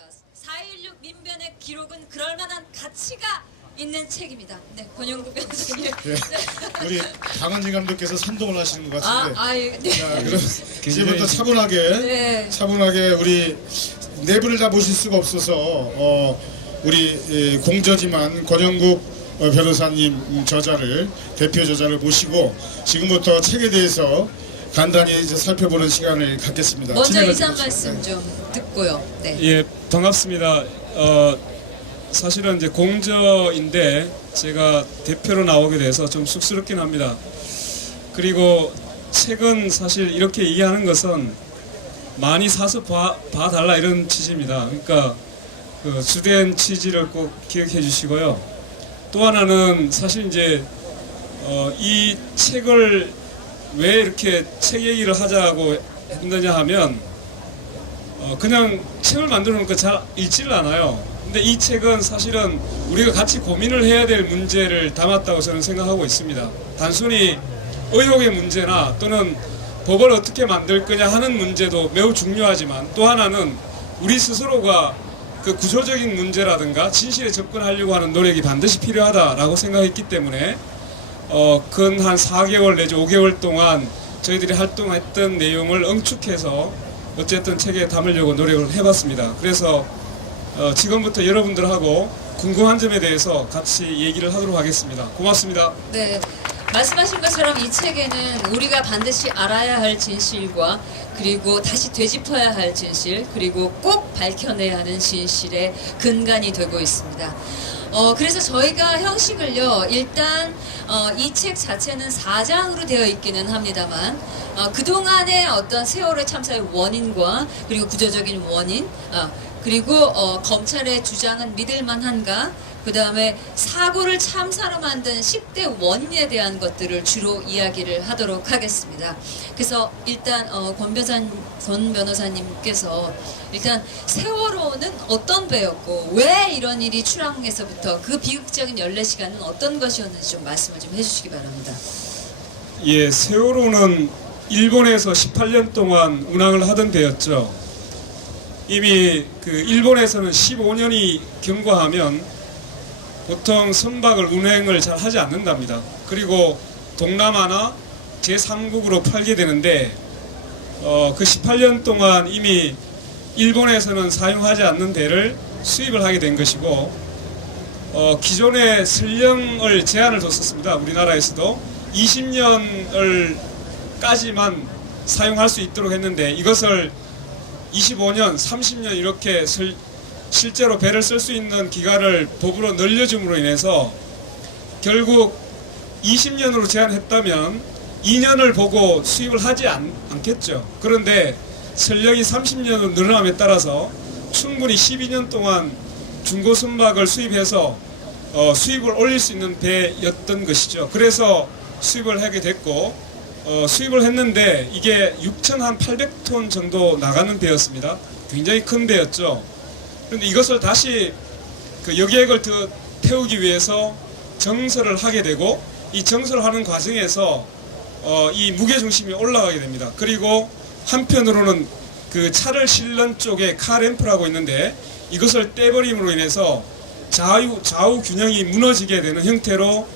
4.16 민변의 기록은 그럴 만한 가치가 있는 책입니다. 네, 권영국 변호사님. 네. 우리 강한진 감독께서 선동을 하시는 것 같은데. 네. 자, 그럼 지금부터 차분하게, 네. 차분하게 우리 네 분을 다 모실 수가 없어서 우리 공저지만 권영국 변호사님 저자를 대표 저자를 모시고 지금부터 책에 대해서 간단히 이제 살펴보는 시간을 갖겠습니다. 먼저 인사 말씀 좀 듣고요. 네. 예, 반갑습니다. 사실은 이제 공저인데 제가 대표로 나오게 돼서 좀 쑥스럽긴 합니다. 그리고 책은 사실 이렇게 얘기하는 것은 많이 사서 봐달라 이런 취지입니다. 그러니까 그 주된 취지를 꼭 기억해 주시고요. 또 하나는 사실 이제 이 책을 왜 이렇게 책 얘기를 하자고 했느냐 하면 그냥 책을 만들어 놓고 잘 읽지를 않아요. 근데 이 책은 사실은 우리가 같이 고민을 해야 될 문제를 담았다고 저는 생각하고 있습니다. 단순히 의혹의 문제나 또는 법을 어떻게 만들 거냐 하는 문제도 매우 중요하지만 또 하나는 우리 스스로가 그 구조적인 문제라든가 진실에 접근하려고 하는 노력이 반드시 필요하다라고 생각했기 때문에 근 한 4개월 내지 5개월 동안 저희들이 활동했던 내용을 응축해서 어쨌든 책에 담으려고 노력을 해봤습니다. 그래서 지금부터 여러분들하고 궁금한 점에 대해서 같이 얘기를 하도록 하겠습니다. 고맙습니다. 네. 말씀하신 것처럼 이 책에는 우리가 반드시 알아야 할 진실과 그리고 다시 되짚어야 할 진실 그리고 꼭 밝혀내야 하는 진실의 근간이 되고 있습니다. 그래서 저희가 형식을요, 일단 이 책 자체는 4장으로 되어 있기는 합니다만 그동안의 어떤 세월의 참사의 원인과 그리고 구조적인 원인 그리고 검찰의 주장은 믿을만한가, 그 다음에 사고를 참사로 만든 10대 원인에 대한 것들을 주로 이야기를 하도록 하겠습니다. 그래서 일단 권 변호사님께서 일단 세월호는 어떤 배였고 왜 이런 일이 출항에서부터 그 비극적인 연례 시간은 어떤 것이었는지 좀 말씀을 좀 해주시기 바랍니다. 예, 세월호는 일본에서 18년 동안 운항을 하던 배였죠. 이미 그 일본에서는 15년이 경과하면 보통 선박을 운행을 잘 하지 않는답니다. 그리고 동남아나 제3국으로 팔게 되는데 그 18년 동안 이미 일본에서는 사용하지 않는 배를 수입을 하게 된 것이고 기존의 선령을 제한을 뒀었습니다. 우리나라에서도 20년을까지만 사용할 수 있도록 했는데 이것을 25년, 30년 이렇게 실제로 배를 쓸 수 있는 기간을 법으로 늘려줌으로 인해서 결국 20년으로 제한했다면 2년을 보고 수입을 하지 않겠죠. 그런데 선령이 30년으로 늘어남에 따라서 충분히 12년 동안 중고 선박을 수입해서 수입을 올릴 수 있는 배였던 것이죠. 그래서 수입을 하게 됐고 수입을 했는데 이게 6,800톤 정도 나가는 배였습니다. 굉장히 큰 배였죠. 그런데 이것을 다시 그 여객을 더 태우기 위해서 정설을 하게 되고 이 정설을 하는 과정에서 이 무게중심이 올라가게 됩니다. 그리고 한편으로는 그 차를 실는 쪽에 카램프라고 있는데 이것을 떼버림으로 인해서 좌우 균형이 무너지게 되는 형태로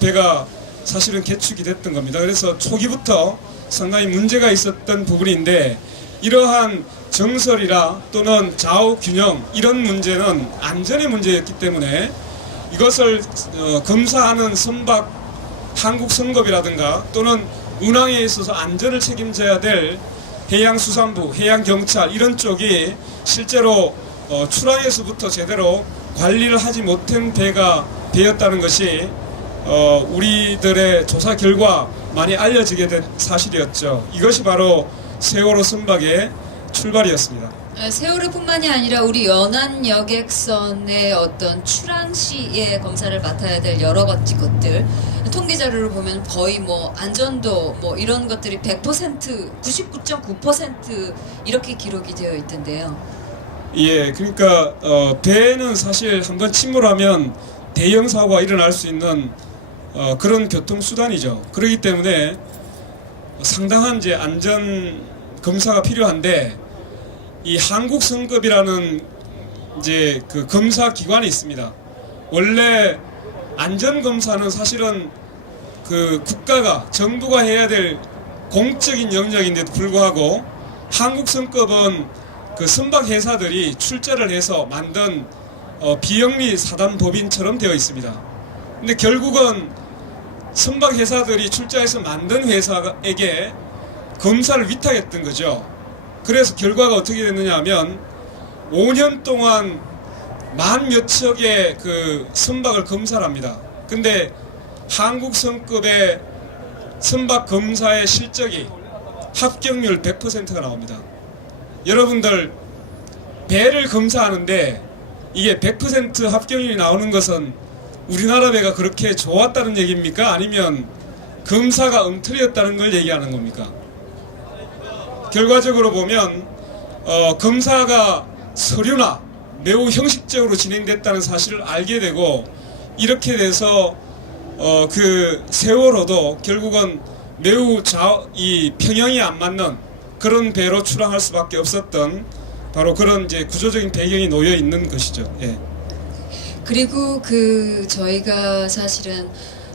배가 사실은 개축이 됐던 겁니다. 그래서 초기부터 상당히 문제가 있었던 부분인데 이러한 정설이라 또는 좌우 균형 이런 문제는 안전의 문제였기 때문에 이것을 검사하는 선박 한국선급이라든가 또는 운항에 있어서 안전을 책임져야 될 해양수산부, 해양경찰 이런 쪽이 실제로 출항에서부터 제대로 관리를 하지 못한 배였다는 것이 우리들의 조사 결과 많이 알려지게 된 사실이었죠. 이것이 바로 세월호 선박의 출발이었습니다. 세월호뿐만이 아니라 우리 연안여객선의 어떤 출항 시에 검사를 맡아야 될 여러 가지 것들 통계 자료를 보면 거의 뭐 안전도 뭐 이런 것들이 100%, 99.9% 이렇게 기록이 되어 있던데요. 예, 그러니까 배는 사실 한번 침몰하면 대형 사고가 일어날 수 있는 그런 교통수단이죠. 그렇기 때문에 상당한 이제 안전 검사가 필요한데 이 한국선급이라는 이제 그 검사 기관이 있습니다. 원래 안전검사는 사실은 그 국가가 정부가 해야 될 공적인 영역인데도 불구하고 한국선급은 그 선박회사들이 출자를 해서 만든 비영리 사단법인처럼 되어 있습니다. 근데 결국은 선박회사들이 출자해서 만든 회사에게 검사를 위탁했던 거죠. 그래서 결과가 어떻게 됐느냐 하면 5년 동안 만 몇 척의 그 선박을 검사를 합니다. 근데 한국선급의 선박 검사의 실적이 합격률 100%가 나옵니다. 여러분들 배를 검사하는데 이게 100% 합격률이 나오는 것은 우리나라 배가 그렇게 좋았다는 얘기입니까? 아니면 검사가 엉터리였다는 걸 얘기하는 겁니까? 결과적으로 보면 검사가 서류나 매우 형식적으로 진행됐다는 사실을 알게 되고, 이렇게 돼서 그 세월호도 결국은 매우 이 평형이 안 맞는 그런 배로 출항할 수밖에 없었던 바로 그런 이제 구조적인 배경이 놓여 있는 것이죠. 예. 그리고 저희가 사실은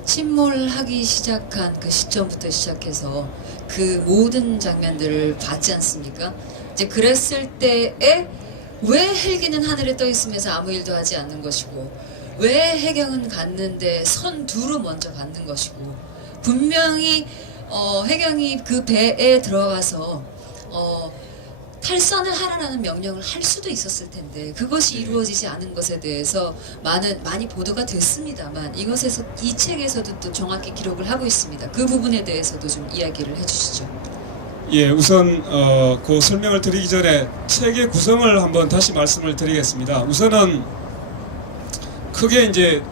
침몰하기 시작한 그 시점부터 시작해서 그 모든 장면들을 봤지 않습니까? 이제 그랬을 때에 왜 헬기는 하늘에 떠 있으면서 아무 일도 하지 않는 것이고, 왜 해경은 갔는데 선두로 먼저 갔는 것이고, 분명히 해경이 그 배에 들어가서 탈선을 하라는 명령을 할 수도 있었을 텐데 그것이 이루어지지 않은 것에 대해서 많이 보도가 됐습니다만, 이것에서 이 책에서도 또 정확히 기록을 하고 있습니다. 그 부분에 대해서도 좀 이야기를 해주시죠. 예, 우선 그 설명을 드리기 전에 책의 구성을 한번 다시 말씀을 드리겠습니다. 우선은 크게 이제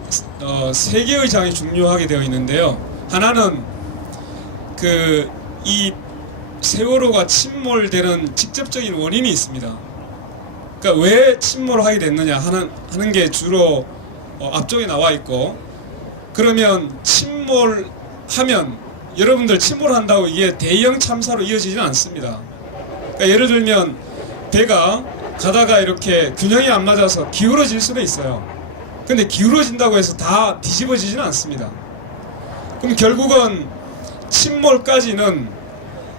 세 개의 장이 중요하게 되어 있는데요. 하나는 이 세월호가 침몰되는 직접적인 원인이 있습니다. 그러니까 왜 침몰하게 됐느냐 하는 게 주로 앞쪽에 나와 있고, 그러면 침몰하면 여러분들 침몰한다고 이게 대형 참사로 이어지지는 않습니다. 그러니까 예를 들면 배가 가다가 이렇게 균형이 안 맞아서 기울어질 수도 있어요. 근데 기울어진다고 해서 다 뒤집어지지는 않습니다. 그럼 결국은 침몰까지는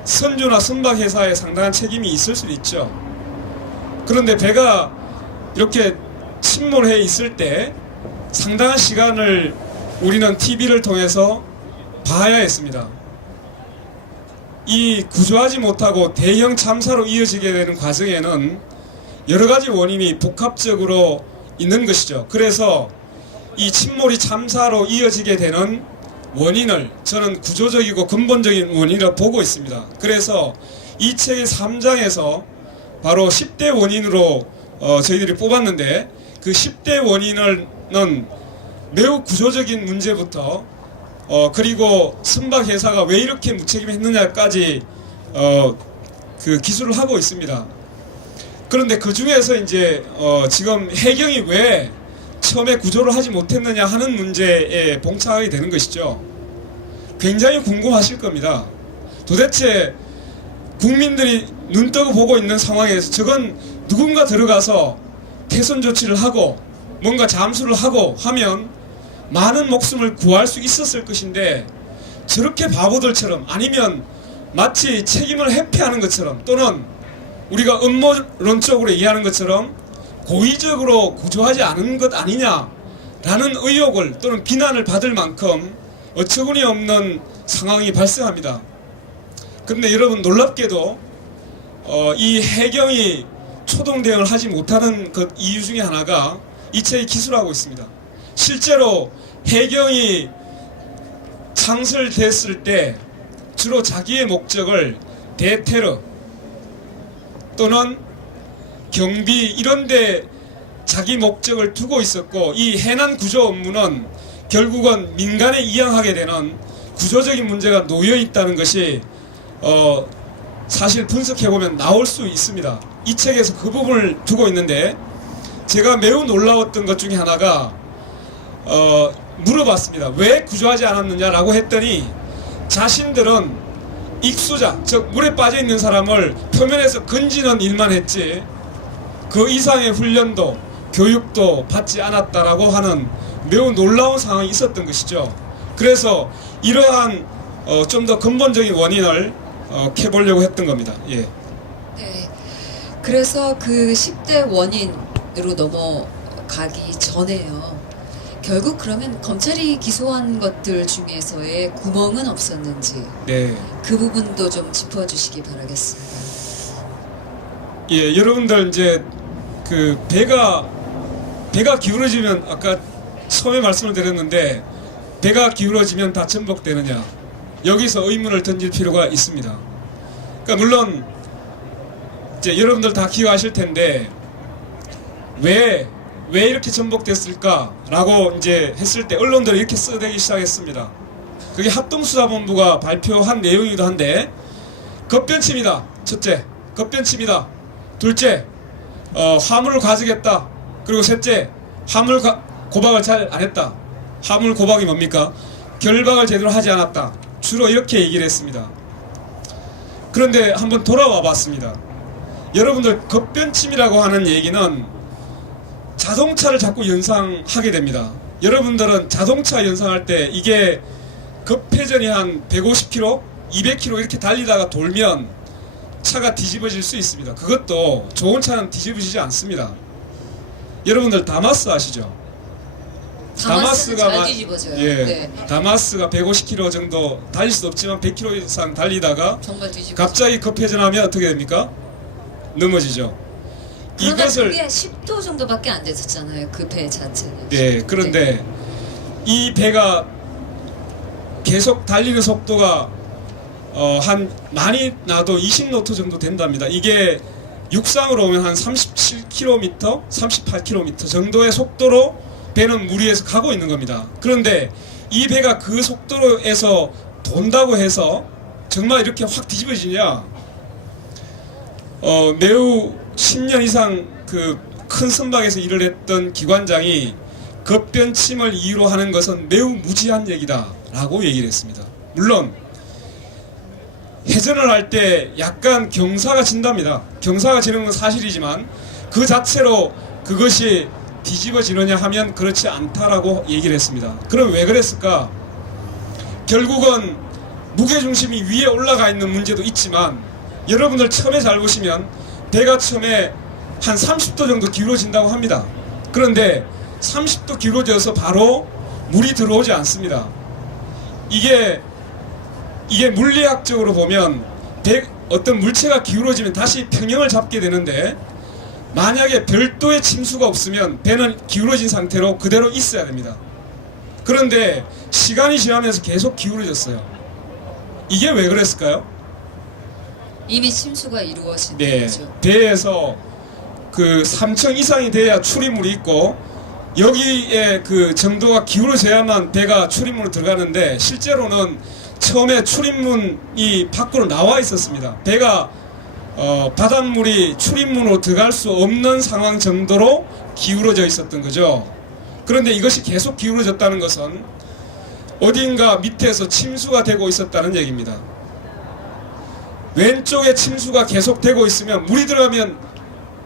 선주나 선박회사에 상당한 책임이 있을 수도 있죠. 그런데 배가 이렇게 침몰해 있을 때 상당한 시간을 우리는 TV를 통해서 봐야 했습니다. 이 구조하지 못하고 대형 참사로 이어지게 되는 과정에는 여러 가지 원인이 복합적으로 있는 것이죠. 그래서 이 침몰이 참사로 이어지게 되는 원인을 저는 구조적이고 근본적인 원인이라고 보고 있습니다. 그래서 이 책의 3장에서 바로 10대 원인으로 저희들이 뽑았는데, 그 10대 원인은 매우 구조적인 문제부터 그리고 선박회사가 왜 이렇게 무책임했느냐까지 그 기술을 하고 있습니다. 그런데 그 중에서 이제 지금 해경이 왜 처음에 구조를 하지 못했느냐 하는 문제에 봉착하게 되는 것이죠. 굉장히 궁금하실 겁니다. 도대체 국민들이 눈뜨고 보고 있는 상황에서 저건 누군가 들어가서 태선 조치를 하고 뭔가 잠수를 하고 하면 많은 목숨을 구할 수 있었을 것인데, 저렇게 바보들처럼 아니면 마치 책임을 회피하는 것처럼 또는 우리가 음모론적으로 얘기하는 것처럼 고의적으로 구조하지 않은 것 아니냐라는 의혹을 또는 비난을 받을 만큼 어처구니 없는 상황이 발생합니다. 그런데 여러분, 놀랍게도 이 해경이 초동 대응을 하지 못하는 그 이유 중에 하나가 이 책이 기술하고 있습니다. 실제로 해경이 창설됐을 때 주로 자기의 목적을 대테러 또는 경비 이런 데 자기 목적을 두고 있었고, 이 해난 구조 업무는 결국은 민간에 이양하게 되는 구조적인 문제가 놓여 있다는 것이 사실 분석해보면 나올 수 있습니다. 이 책에서 그 부분을 두고 있는데, 제가 매우 놀라웠던 것 중에 하나가 물어봤습니다. 왜 구조하지 않았느냐라고 했더니 자신들은 익수자, 즉 물에 빠져 있는 사람을 표면에서 건지는 일만 했지 그 이상의 훈련도 교육도 받지 않았다라고 하는 매우 놀라운 상황이 있었던 것이죠. 그래서 이러한 좀 더 근본적인 원인을 캐보려고 했던 겁니다. 예. 네. 그래서 그 10대 원인으로 넘어가기 전에요. 결국 그러면 검찰이 기소한 것들 중에서의 구멍은 없었는지 네. 그 부분도 좀 짚어주시기 바라겠습니다. 예, 여러분들 이제 그 배가 기울어지면 아까 처음에 말씀을 드렸는데 배가 기울어지면 다 전복되느냐, 여기서 의문을 던질 필요가 있습니다. 그러니까 물론 이제 여러분들 다 기억하실 텐데 왜 이렇게 전복됐을까라고 이제 했을 때 언론들이 이렇게 써대기 시작했습니다. 그게 합동수사본부가 발표한 내용이기도 한데, 급변침이다. 첫째, 급변침이다. 둘째, 화물을 가져겠다. 그리고 셋째, 고박을 잘 안 했다. 화물 고박이 뭡니까? 결박을 제대로 하지 않았다. 주로 이렇게 얘기를 했습니다. 그런데 한번 돌아와 봤습니다. 여러분들, 급변침이라고 하는 얘기는 자동차를 자꾸 연상하게 됩니다. 여러분들은 자동차 연상할 때 이게 급회전이 한 150km, 200km 이렇게 달리다가 돌면 차가 뒤집어질 수 있습니다. 그것도 좋은 차는 뒤집어지지 않습니다. 여러분들 다마스 아시죠? 다마스는 잘 뒤집어져요. 예, 네. 다마스가 150km 정도 달릴 수도 없지만 100km 이상 달리다가 정말 뒤집어져요. 갑자기 급회전하면 어떻게 됩니까? 넘어지죠. 그러나 이것을 그게 10도 정도밖에 안 됐었잖아요. 그 배 자체는. 네, 그런데 이 배가 계속 달리는 속도가 한 많이 나도 20노트 정도 된답니다. 이게 육상으로 오면 한 37km, 38km 정도의 속도로 배는 물 위에서 가고 있는 겁니다. 그런데 이 배가 그 속도로에서 돈다고 해서 정말 이렇게 확 뒤집어지냐? 매우 10년 이상 그 큰 선박에서 일을 했던 기관장이 급변침을 이유로 하는 것은 매우 무지한 얘기다라고 얘기를 했습니다. 물론 회전을 할 때 약간 경사가 진답니다. 경사가 지는 건 사실이지만 그 자체로 그것이 뒤집어지느냐 하면 그렇지 않다라고 얘기를 했습니다. 그럼 왜 그랬을까? 결국은 무게중심이 위에 올라가 있는 문제도 있지만, 여러분들 처음에 잘 보시면 배가 처음에 한 30도 정도 기울어진다고 합니다. 그런데 30도 기울어져서 바로 물이 들어오지 않습니다. 이게 물리학적으로 보면 어떤 물체가 기울어지면 다시 평형을 잡게 되는데, 만약에 별도의 침수가 없으면 배는 기울어진 상태로 그대로 있어야 됩니다. 그런데 시간이 지나면서 계속 기울어졌어요. 이게 왜 그랬을까요? 이미 침수가 이루어진 네, 거죠. 배에서 그 3층 이상이 돼야 출입물이 있고, 여기에 그 정도가 기울어져야만 배가 출입문으로 들어가는데, 실제로는 처음에 출입문이 밖으로 나와 있었습니다. 배가 바닷물이 출입문으로 들어갈 수 없는 상황 정도로 기울어져 있었던 거죠. 그런데 이것이 계속 기울어졌다는 것은 어딘가 밑에서 침수가 되고 있었다는 얘기입니다. 왼쪽에 침수가 계속 되고 있으면, 물이 들어가면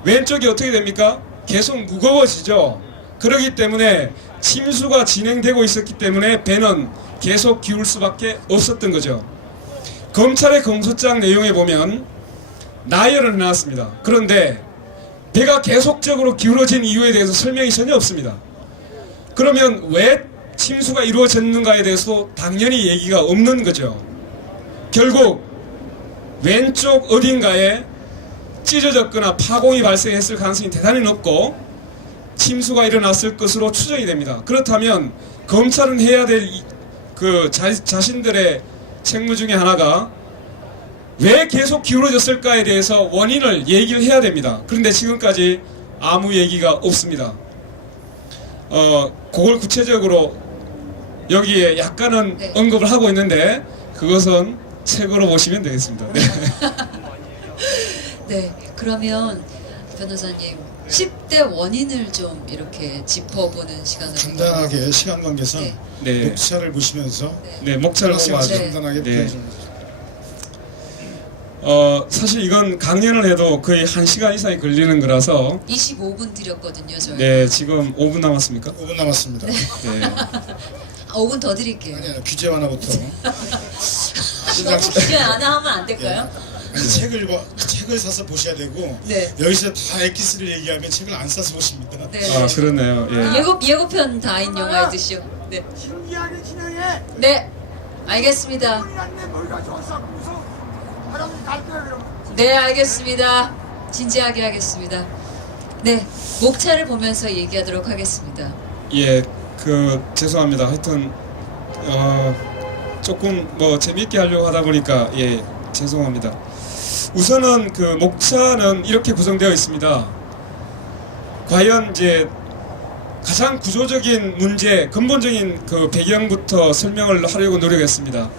왼쪽이 어떻게 됩니까? 계속 무거워지죠. 그렇기 때문에 침수가 진행되고 있었기 때문에 배는 계속 기울 수밖에 없었던 거죠. 검찰의 공소장 내용에 보면 나열을 해놨습니다. 그런데 배가 계속적으로 기울어진 이유에 대해서 설명이 전혀 없습니다. 그러면 왜 침수가 이루어졌는가에 대해서 당연히 얘기가 없는 거죠. 결국 왼쪽 어딘가에 찢어졌거나 파공이 발생했을 가능성이 대단히 높고 침수가 일어났을 것으로 추정이 됩니다. 그렇다면 검찰은 해야 될 자신들의 책무 중에 하나가 왜 계속 기울어졌을까에 대해서 원인을 얘기를 해야 됩니다. 그런데 지금까지 아무 얘기가 없습니다. 그걸 구체적으로 여기에 약간은 네. 언급을 하고 있는데, 그것은 책으로 보시면 되겠습니다. 네. 네, 그러면 변호사님 10대 원인을 좀 이렇게 짚어보는 시간을 간단하게 시간 관계상 네. 네. 목차를 보시면서 네, 목차를 보고 말씀하시 아주 네. 간단하게 네. 부탁드립니다. 사실 이건 강연을 해도 거의 1시간 이상이 걸리는 거라서 25분 드렸거든요, 저희. 네, 지금 5분 남았습니까? 5분 남았습니다. 네. 5분 더 드릴게요. 아니야, 규제 완화부터. 너무 규제 안 하면 안 될까요? 아니, 책을 사서 보셔야 되고 네. 여기서 다 엑기스를 얘기하면 책을 안 사서 보십니다. 네. 아, 그렇네요. 예. 예고편 다인 영화이듯이요. 네. 신기하게 진행해. 네. 알겠습니다. 우리 안내 머리가 좋았어. 무서워. 사람이 갈 거야 그럼. 네, 알겠습니다. 진지하게 하겠습니다. 네. 목차를 보면서 얘기하도록 하겠습니다. 예, 죄송합니다. 하여튼 조금 뭐 재밌게 하려고 하다 보니까 예, 죄송합니다. 우선은 그 목차는 이렇게 구성되어 있습니다. 과연 이제 가장 구조적인 문제, 근본적인 그 배경부터 설명을 하려고 노력했습니다.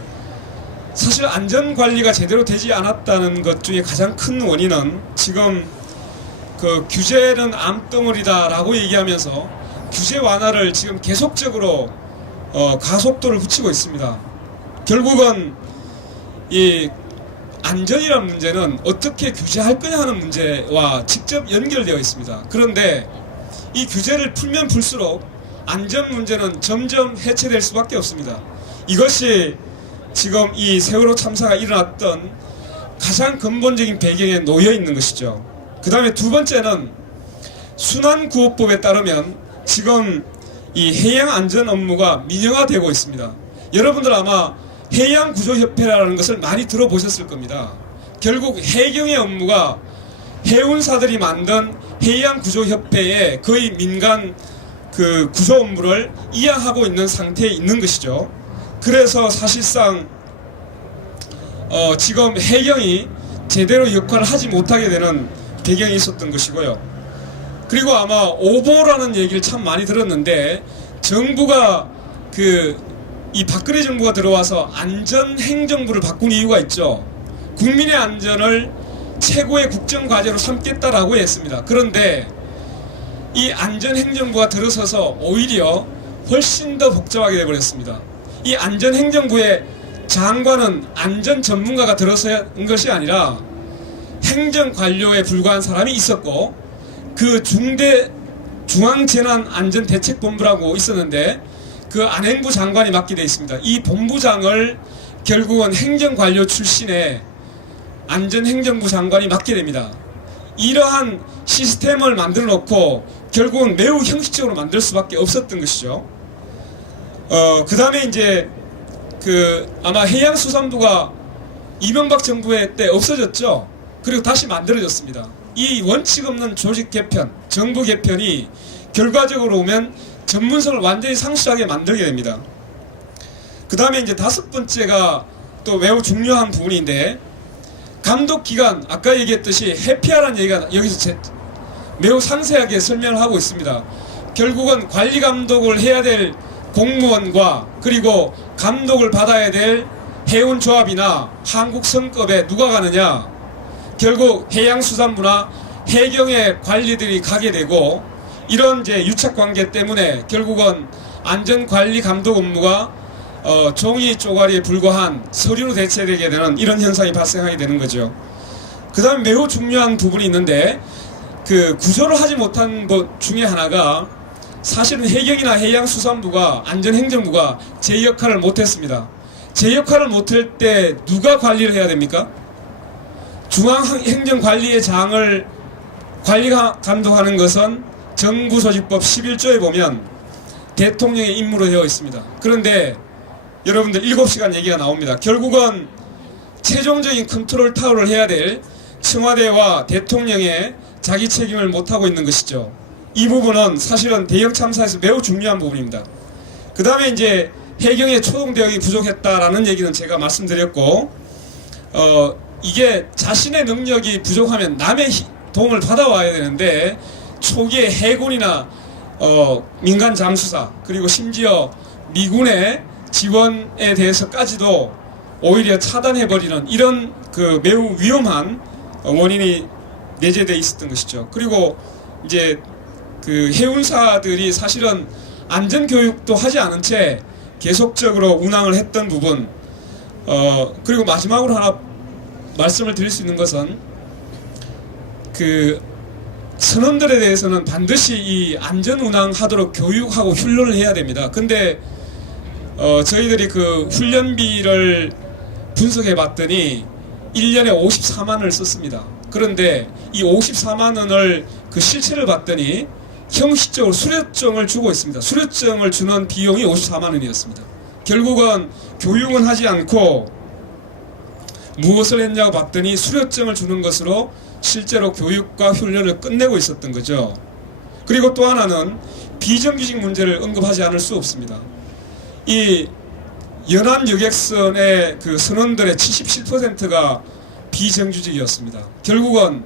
사실 안전 관리가 제대로 되지 않았다는 것 중에 가장 큰 원인은 지금 그 규제는 암덩어리다라고 얘기하면서 규제 완화를 지금 계속적으로 가속도를 붙이고 있습니다. 결국은 이 안전이라는 문제는 어떻게 규제할 거냐 하는 문제와 직접 연결되어 있습니다. 그런데 이 규제를 풀면 풀수록 안전 문제는 점점 해체될 수밖에 없습니다. 이것이 지금 이 세월호 참사가 일어났던 가장 근본적인 배경에 놓여 있는 것이죠. 그 다음에 두 번째는 순환구호법에 따르면 지금 이 해양 안전 업무가 민영화되고 있습니다. 여러분들 아마 해양구조협회라는 것을 많이 들어보셨을 겁니다. 결국 해경의 업무가 해운사들이 만든 해양구조협회의 거의 민간 그 구조 업무를 이양하고 있는 상태에 있는 것이죠. 그래서 사실상 지금 해경이 제대로 역할을 하지 못하게 되는 배경이 있었던 것이고요. 그리고 아마 오보라는 얘기를 참 많이 들었는데 정부가 이 박근혜 정부가 들어와서 안전행정부를 바꾼 이유가 있죠. 국민의 안전을 최고의 국정과제로 삼겠다라고 했습니다. 그런데 이 안전행정부가 들어서서 오히려 훨씬 더 복잡하게 되어버렸습니다. 이 안전행정부의 장관은 안전 전문가가 들어선 것이 아니라 행정관료에 불과한 사람이 있었고 그 중앙재난안전대책본부라고 있었는데 그 안행부 장관이 맡게 되어 있습니다. 이 본부장을 결국은 행정관료 출신의 안전행정부 장관이 맡게 됩니다. 이러한 시스템을 만들어 놓고 결국은 매우 형식적으로 만들 수밖에 없었던 것이죠. 그 다음에 이제 아마 해양수산부가 이명박 정부의 때 없어졌죠. 그리고 다시 만들어졌습니다. 이 원칙 없는 조직 개편, 정부 개편이 결과적으로 오면 전문성을 완전히 상실하게 만들게 됩니다. 그 다음에 이제 다섯 번째가 또 매우 중요한 부분인데 감독기관, 아까 얘기했듯이 회피하라는 얘기가 여기서 매우 상세하게 설명을 하고 있습니다. 결국은 관리 감독을 해야 될 공무원과 그리고 감독을 받아야 될 해운조합이나 한국성급에 누가 가느냐, 결국 해양수산부나 해경의 관리들이 가게 되고 이런 이제 유착관계 때문에 결국은 안전관리 감독 업무가 종이 쪼가리에 불과한 서류로 대체되게 되는 이런 현상이 발생하게 되는 거죠. 그 다음에 매우 중요한 부분이 있는데 그 구조를 하지 못한 것 중에 하나가 사실은 해경이나 해양수산부가 안전행정부가 제 역할을 못했습니다. 제 역할을 못할 때 누가 관리를 해야 됩니까? 중앙행정관리의 장을 관리 감독하는 것은 정부조직법 11조에 보면 대통령의 임무로 되어 있습니다. 그런데 여러분들 7시간 얘기가 나옵니다. 결국은 최종적인 컨트롤 타워를 해야 될 청와대와 대통령의 자기 책임을 못하고 있는 것이죠. 이 부분은 사실은 대형 참사에서 매우 중요한 부분입니다. 그 다음에 이제 해경의 초동 대응이 부족했다라는 얘기는 제가 말씀드렸고 이게 자신의 능력이 부족하면 남의 도움을 받아와야 되는데 초기에 해군이나 민간 잠수사 그리고 심지어 미군의 지원에 대해서까지도 오히려 차단해버리는 이런 매우 위험한 원인이 내재되어 있었던 것이죠. 그리고 이제 해운사들이 사실은 안전교육도 하지 않은 채 계속적으로 운항을 했던 부분, 그리고 마지막으로 하나 말씀을 드릴 수 있는 것은 그 선원들에 대해서는 반드시 이 안전 운항하도록 교육하고 훈련을 해야 됩니다. 근데 저희들이 그 훈련비를 분석해 봤더니 1년에 54만 원을 썼습니다. 그런데 이 54만 원을 그 실체를 봤더니 형식적으로 수료증을 주고 있습니다. 수료증을 주는 비용이 54만 원이었습니다. 결국은 교육은 하지 않고 무엇을 했냐고 봤더니 수료증을 주는 것으로 실제로 교육과 훈련을 끝내고 있었던 거죠. 그리고 또 하나는 비정규직 문제를 언급하지 않을 수 없습니다. 이 연안 여객선의 그 선원들의 77%가 비정규직이었습니다. 결국은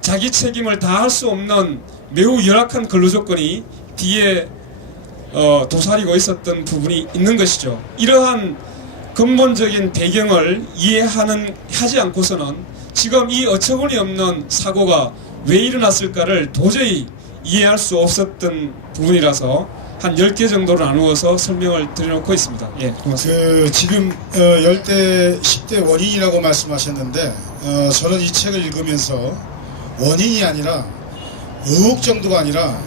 자기 책임을 다할 수 없는 매우 열악한 근로조건이 뒤에 도사리고 있었던 부분이 있는 것이죠. 이러한 근본적인 배경을 하지 않고서는 지금 이 어처구니 없는 사고가 왜 일어났을까를 도저히 이해할 수 없었던 부분이라서 한 10개 정도로 나누어서 설명을 드려놓고 있습니다. 예, 고맙습니다. 그 지금 10대 10대 원인이라고 말씀하셨는데 저는 이 책을 읽으면서 원인이 아니라 의혹 정도가 아니라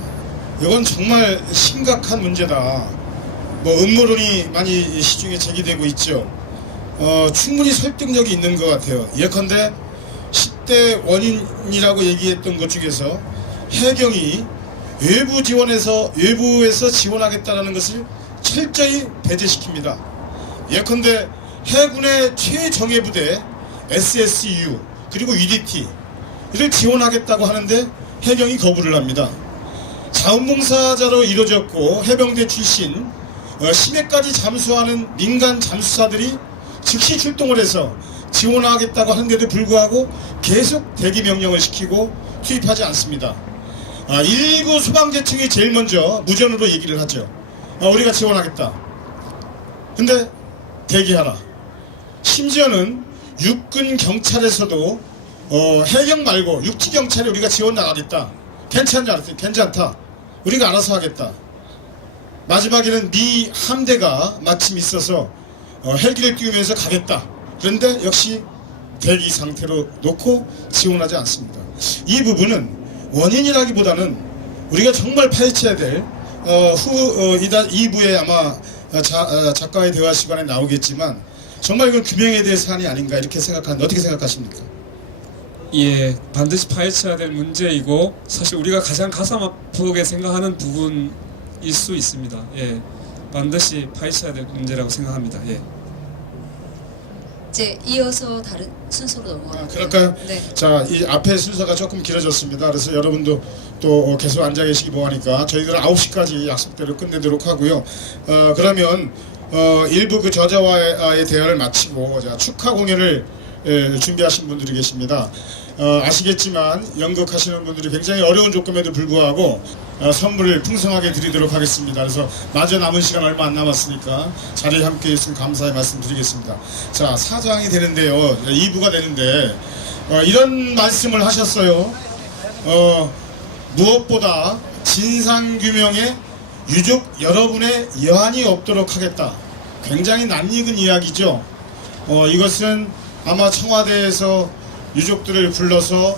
이건 정말 심각한 문제다. 뭐 음모론이 많이 시중에 제기되고 있죠. 충분히 설득력이 있는 것 같아요. 예컨대 10대 원인이라고 얘기했던 것 중에서 해경이 외부에서 지원하겠다는 것을 철저히 배제시킵니다. 예컨대 해군의 최정예부대 SSU 그리고 UDT 이를 지원하겠다고 하는데 해경이 거부를 합니다. 자원봉사자로 이루어졌고 해병대 출신 심해까지 잠수하는 민간 잠수사들이 즉시 출동을 해서 지원하겠다고 하는데도 불구하고 계속 대기 명령을 시키고 투입하지 않습니다. 일부 소방계층이 제일 먼저 무전으로 얘기를 하죠. 우리가 지원하겠다. 근데 대기하라. 심지어는 육군 경찰에서도 해경 말고 육지 경찰에 우리가 지원 나가겠다. 괜찮지 않았어요? 괜찮다. 우리가 알아서 하겠다. 마지막에는 미 함대가 마침 있어서 헬기를 띄우면서 가겠다. 그런데 역시 대기 상태로 놓고 지원하지 않습니다. 이 부분은 원인이라기보다는 우리가 정말 파헤쳐야 될 2부에 아마 작가의 대화 시간에 나오겠지만 정말 이건 규명에 대한 사안이 아닌가 이렇게 생각하는데 어떻게 생각하십니까? 예, 반드시 파헤쳐야 될 문제이고 사실 우리가 가장 가슴 아프게 생각하는 부분일 수 있습니다. 예, 반드시 파헤쳐야 될 문제라고 생각합니다. 예. 이제 이어서 다른 순서로 넘어갈까요? 그럴까요? 네. 자, 이 앞에 순서가 조금 길어졌습니다. 그래서 여러분도 또 계속 앉아 계시기 뭐하니까 저희들은 9시까지 약속대로 끝내도록 하고요. 그러면 일부 그 저자와의 대화를 마치고 축하 공연을 준비하신 분들이 계십니다. 아시겠지만 연극하시는 분들이 굉장히 어려운 조건에도 불구하고 선물을 풍성하게 드리도록 하겠습니다. 그래서 마저 남은 시간 얼마 안 남았으니까 자리에 함께 해주신 감사의 말씀 드리겠습니다. 자, 4장이 되는데요. 2부가 되는데 이런 말씀을 하셨어요. 무엇보다 진상규명에 유족 여러분의 여한이 없도록 하겠다. 굉장히 낯익은 이야기죠. 이것은 아마 청와대에서 유족들을 불러서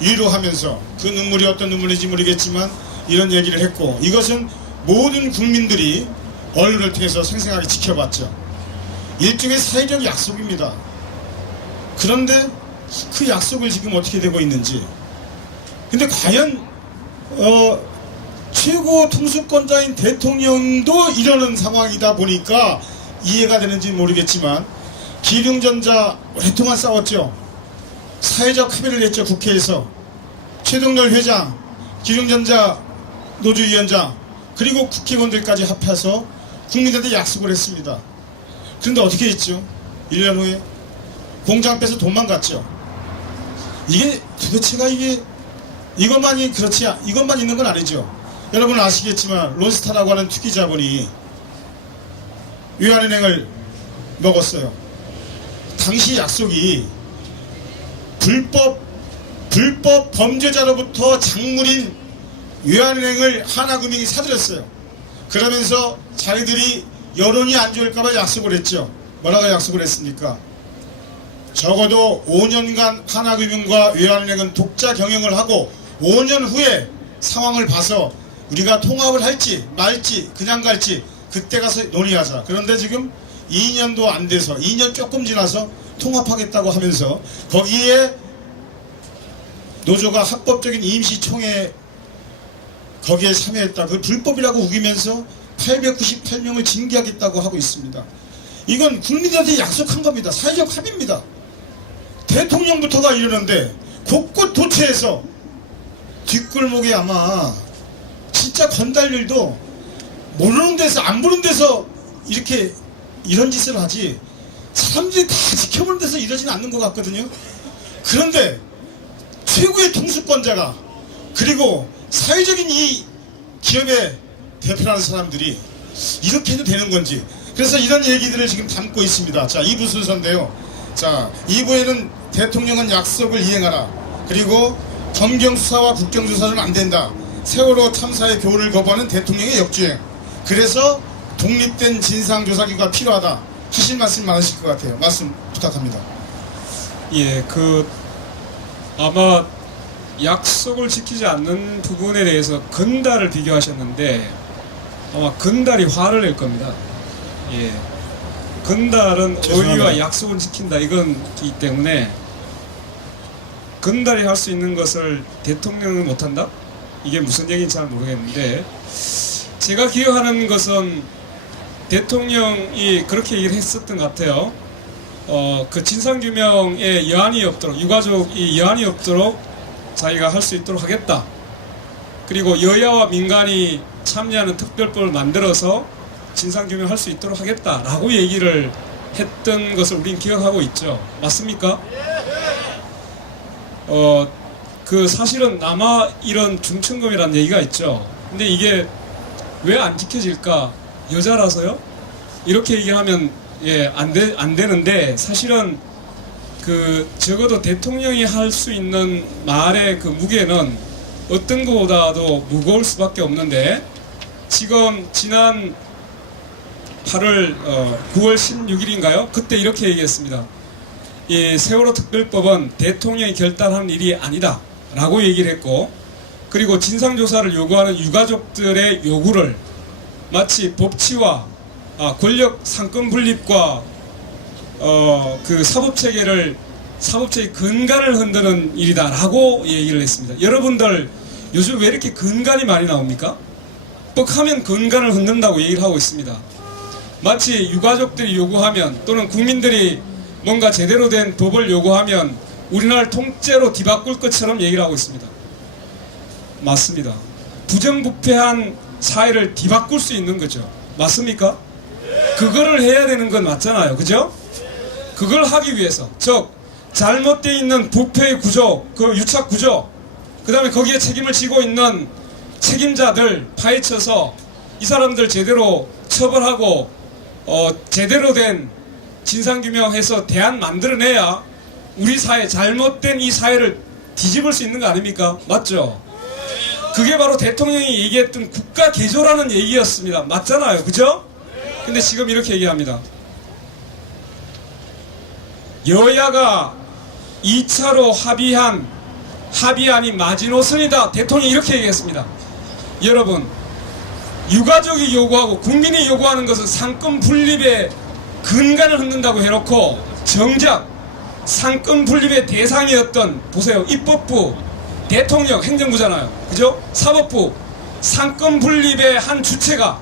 위로하면서 그 눈물이 어떤 눈물인지 모르겠지만 이런 얘기를 했고 이것은 모든 국민들이 언론을 통해서 생생하게 지켜봤죠. 일종의 사회적 약속입니다. 그런데 그 약속을 지금 어떻게 되고 있는지 근데 과연 최고 통수권자인 대통령도 이러는 상황이다 보니까 이해가 되는지 모르겠지만 기룡전자 오랫동안 싸웠죠. 사회적 합의를 했죠. 국회에서 최동열 회장, 기룡전자 노조위원장 그리고 국회의원들까지 합해서 국민들한테 약속을 했습니다. 그런데 어떻게 했죠? 1년 후에 공장 빼서 돈만 갔죠. 이게 도대체가 이것만 있는 건 아니죠. 여러분은 아시겠지만 론스타라고 하는 투기 자본이 외환은행을 먹었어요. 당시 약속이 불법 범죄자로부터 작물인 외환은행을 하나금융이 사들였어요. 그러면서 자기들이 여론이 안 좋을까봐 약속을 했죠. 뭐라고 약속을 했습니까? 적어도 5년간 하나금융과 외환은행은 독자 경영을 하고 5년 후에 상황을 봐서 우리가 통합을 할지 말지 그냥 갈지 그때 가서 논의하자. 그런데 지금 2년도 안 돼서 2년 조금 지나서 통합하겠다고 하면서 거기에 노조가 합법적인 임시총회 거기에 참여했다. 그 불법이라고 우기면서 898명을 징계하겠다고 하고 있습니다. 이건 국민들한테 약속한 겁니다. 사회적 합의입니다. 대통령부터가 이러는데 곳곳 도처에서 뒷골목에 아마 진짜 건달일도 모르는 데서 안 보는 데서 이렇게 이런 짓을 하지 사람들이 다 지켜보는 데서 이러진 않는 것 같거든요. 그런데 최고의 통수권자가 그리고 사회적인 이 기업의 대표라는 사람들이 이렇게 해도 되는 건지 그래서 이런 얘기들을 지금 담고 있습니다. 자, 2부 순서인데요. 자, 2부에는 대통령은 약속을 이행하라. 그리고 검경수사와 국정조사는 안 된다. 세월호 참사의 교훈을 거부하는 대통령의 역주행. 그래서 독립된 진상조사기구가 필요하다. 하실 말씀 많으실 것 같아요. 말씀 부탁합니다. 예, 아마 약속을 지키지 않는 부분에 대해서 건달을 비교하셨는데 아마 건달이 화를 낼 겁니다. 예, 건달은 죄송합니다. 오히려 약속을 지킨다 이건기 때문에 건달이 할 수 있는 것을 대통령은 못한다? 이게 무슨 얘기인지 잘 모르겠는데 제가 기억하는 것은 대통령이 그렇게 얘기를 했었던 것 같아요. 그 진상규명에 여한이 없도록 유가족이 여한이 없도록 자기가 할 수 있도록 하겠다. 그리고 여야와 민간이 참여하는 특별법을 만들어서 진상규명할 수 있도록 하겠다라고 얘기를 했던 것을 우린 기억하고 있죠. 맞습니까? 사실은 남아 이런 중천금이라는 얘기가 있죠. 근데 이게 왜 안 지켜질까? 여자라서요? 이렇게 얘기하면 안 되는데 사실은 적어도 대통령이 할 수 있는 말의 그 무게는 어떤 것보다도 무거울 수밖에 없는데 지금 지난 9월 16일인가요? 그때 이렇게 얘기했습니다. 이 세월호 특별법은 대통령이 결단하는 일이 아니다 라고 얘기를 했고 그리고 진상조사를 요구하는 유가족들의 요구를 마치 법치와 권력 상권 분립과 사법체계 근간을 흔드는 일이다 라고 얘기를 했습니다. 여러분들 요즘 왜 이렇게 근간이 많이 나옵니까? 뻑하면 근간을 흔든다고 얘기를 하고 있습니다. 마치 유가족들이 요구하면 또는 국민들이 뭔가 제대로 된 법을 요구하면 우리나라를 통째로 뒤바꿀 것처럼 얘기를 하고 있습니다. 맞습니다. 부정부패한 사회를 뒤바꿀 수 있는 거죠. 맞습니까? 그거를 해야 되는 건 맞잖아요. 그죠? 그걸 하기 위해서 즉 잘못되어 있는 부패의 구조, 그 유착 구조 그 다음에 거기에 책임을 지고 있는 책임자들 파헤쳐서 이 사람들 제대로 처벌하고 제대로 된 진상규명해서 대안 만들어내야 우리 사회 잘못된 이 사회를 뒤집을 수 있는 거 아닙니까? 맞죠? 그게 바로 대통령이 얘기했던 국가 개조라는 얘기였습니다. 맞잖아요. 그죠? 근데 지금 이렇게 얘기합니다. 여야가 2차로 합의한 합의안이 마지노선이다. 대통령이 이렇게 얘기했습니다. 여러분, 유가족이 요구하고 국민이 요구하는 것은 상권 분립의 근간을 흔든다고 해놓고 정작 상권 분립의 대상이었던 보세요. 입법부, 대통령, 행정부잖아요. 그죠? 사법부, 상권 분립의 한 주체가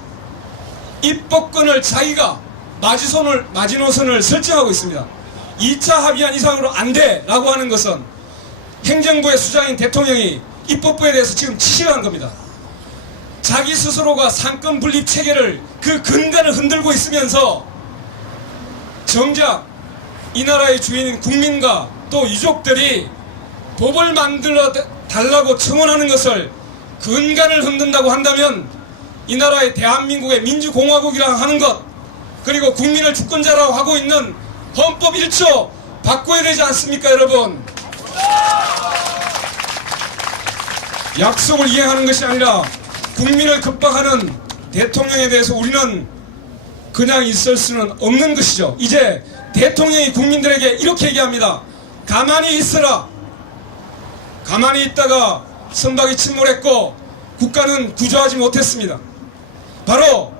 입법권을 자기가 마지노선을 설정하고 있습니다. 2차 합의안 이상으로 안 돼! 라고 하는 것은 행정부의 수장인 대통령이 입법부에 대해서 지금 지시를 한 겁니다. 자기 스스로가 상권 분립 체계를 그 근간을 흔들고 있으면서 정작 이 나라의 주인인 국민과 또 유족들이 법을 만들어 달라고 청원하는 것을 근간을 흔든다고 한다면 이 나라의 대한민국의 민주공화국이라고 하는 것 그리고 국민을 주권자라고 하고 있는 헌법 1조 바꿔야 되지 않습니까, 여러분? 약속을 이행하는 것이 아니라 국민을 급박하는 대통령에 대해서 우리는 그냥 있을 수는 없는 것이죠. 이제 대통령이 국민들에게 이렇게 얘기합니다. 가만히 있어라. 가만히 있다가 선박이 침몰했고 국가는 구조하지 못했습니다. 바로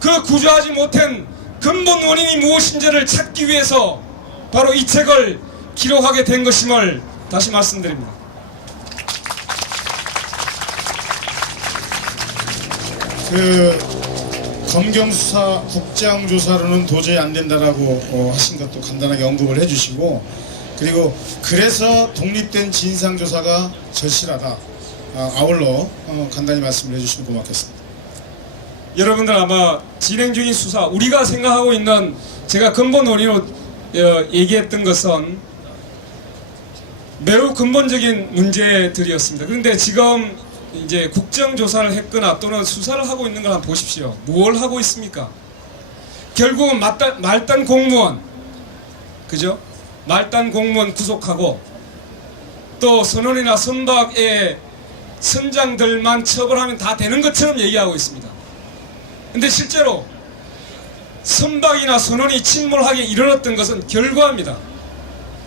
그 구조하지 못한 근본 원인이 무엇인지를 찾기 위해서 바로 이 책을 기록하게 된 것임을 다시 말씀드립니다. 검경수사 국장조사로는 도저히 안 된다라고 하신 것도 간단하게 언급을 해주시고, 그리고 그래서 독립된 진상조사가 절실하다. 아울러 간단히 말씀을 해주시면 고맙겠습니다. 여러분들 아마 진행 중인 수사, 우리가 생각하고 있는, 제가 근본 원인으로 얘기했던 것은 매우 근본적인 문제들이었습니다. 그런데 지금 이제 국정조사를 했거나 또는 수사를 하고 있는 걸 한번 보십시오. 뭘 하고 있습니까? 결국은 말단 공무원, 그죠? 말단 공무원 구속하고 또 선원이나 선박의 선장들만 처벌하면 다 되는 것처럼 얘기하고 있습니다. 근데 실제로 선박이나 선원이 침몰하게 이르렀던 것은 결과입니다.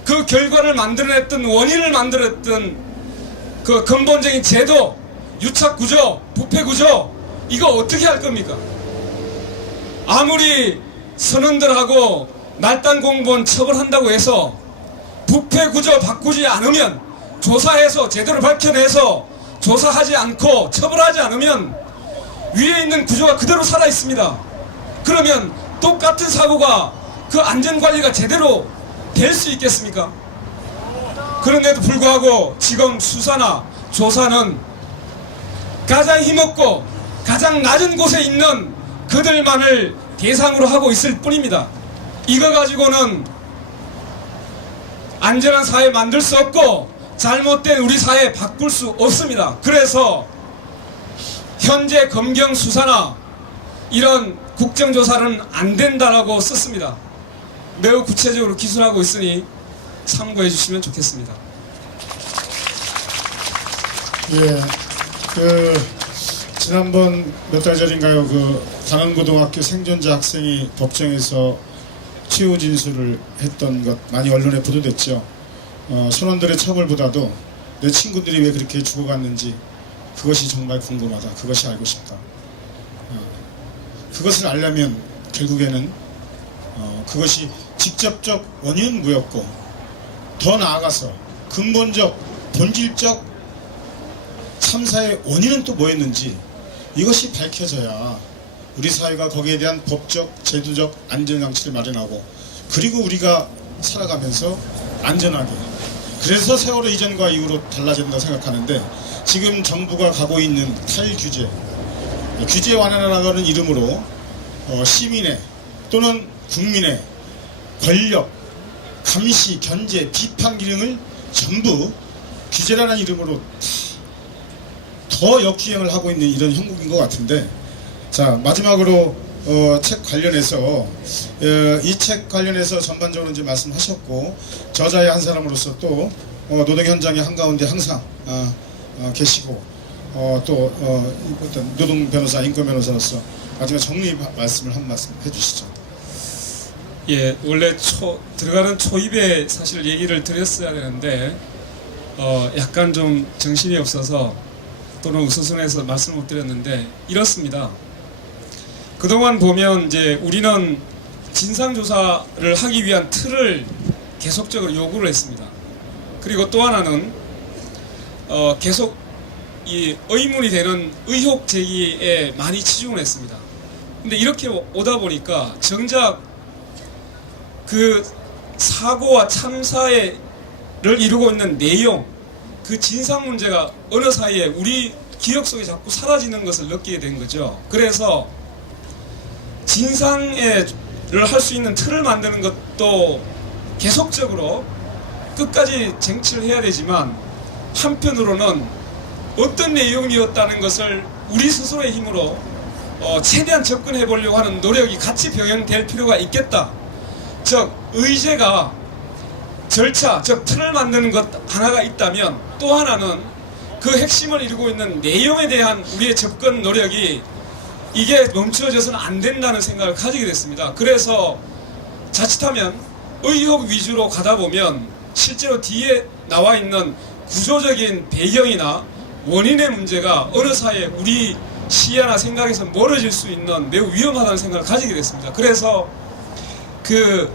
그 결과를 만들어냈던, 원인을 만들었던 그 근본적인 제도, 유착구조, 부패구조, 이거 어떻게 할 겁니까? 아무리 선원들하고 말단 공무원 처벌한다고 해서 부패구조 바꾸지 않으면, 조사해서 제대로 밝혀내서 조사하지 않고 처벌하지 않으면 위에 있는 구조가 그대로 살아 있습니다. 그러면 똑같은 사고가 그 안전관리가 제대로 될 수 있겠습니까? 그런데도 불구하고 지금 수사나 조사는 가장 힘없고 가장 낮은 곳에 있는 그들만을 대상으로 하고 있을 뿐입니다. 이거 가지고는 안전한 사회 만들 수 없고 잘못된 우리 사회 바꿀 수 없습니다. 그래서 현재 검경 수사나 이런 국정조사는 안 된다라고 썼습니다. 매우 구체적으로 기술하고 있으니 참고해 주시면 좋겠습니다. 예, 지난번 몇 달 전인가요, 단원고등학교 생존자 학생이 법정에서 최후 진술을 했던 것 많이 언론에 보도됐죠. 선원들의 처벌보다도 내 친구들이 왜 그렇게 죽어갔는지 그것이 정말 궁금하다. 그것이 알고 싶다. 그것을 알려면 결국에는 그것이 직접적 원인은 뭐였고, 더 나아가서 근본적, 본질적 참사의 원인은 또 뭐였는지 이것이 밝혀져야 우리 사회가 거기에 대한 법적, 제도적 안전장치를 마련하고, 그리고 우리가 살아가면서 안전하게, 그래서 세월호 이전과 이후로 달라진다고 생각하는데, 지금 정부가 가고 있는 탈규제, 규제 완화라는 이름으로 시민의 또는 국민의 권력, 감시, 견제, 비판 기능을 전부 규제라는 이름으로 더 역주행을 하고 있는 이런 형국인 것 같은데, 자, 마지막으로 책 관련해서 이 책 관련해서 전반적으로 이제 말씀하셨고, 저자의 한 사람으로서 또 노동 현장의 한가운데 항상 계시고, 또 어떤 노동 변호사, 인권 변호사로서 마지막 정리 말씀을 한 말씀 해주시죠. 예, 원래 들어가는 초입에 사실 얘기를 드렸어야 되는데 약간 좀 정신이 없어서 또는 우스선해서 말씀을 못 드렸는데, 이렇습니다. 그동안 보면 이제 우리는 진상조사를 하기 위한 틀을 계속적으로 요구를 했습니다. 그리고 또 하나는 계속 이 의문이 되는 의혹 제기에 많이 치중을 했습니다. 근데 이렇게 오다 보니까 정작 그 사고와 참사를 이루고 있는 내용, 그 진상 문제가 어느 사이에 우리 기억 속에 자꾸 사라지는 것을 느끼게 된 거죠. 그래서 진상을 할 수 있는 틀을 만드는 것도 계속적으로 끝까지 쟁취를 해야 되지만, 한편으로는 어떤 내용이었다는 것을 우리 스스로의 힘으로 최대한 접근해 보려고 하는 노력이 같이 병행될 필요가 있겠다. 즉 의제가, 절차, 즉 틀을 만드는 것 하나가 있다면, 또 하나는 그 핵심을 이루고 있는 내용에 대한 우리의 접근 노력이 이게 멈춰져서는 안 된다는 생각을 가지게 됐습니다. 그래서 자칫하면 의혹 위주로 가다 보면 실제로 뒤에 나와 있는 구조적인 배경이나 원인의 문제가 어느 사이에 우리 시야나 생각에서 멀어질 수 있는 매우 위험하다는 생각을 가지게 됐습니다. 그래서 그